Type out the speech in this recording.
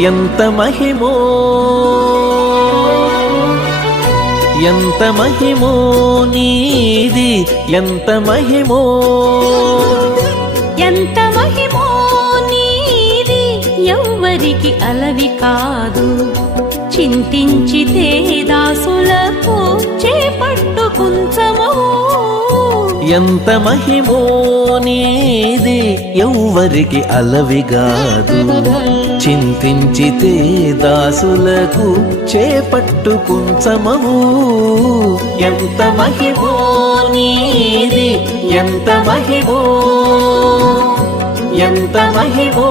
ఎంత మహిమో ఎంత మహిమో నీది ఎంత మహిమో ఎంత మహిమో నీది ఎవ్వరికి అలవి కాదు చింతించితే దాసులకు చేపట్టుకుంచము ఎంత మహిమో నీది ఎవ్వరికి అలవిగాదు చింతించితే దాసులకు చేపట్టుకుంచమవు ఎంత మహిమో నీది ఎంత మహిమో ఎంత మహిమో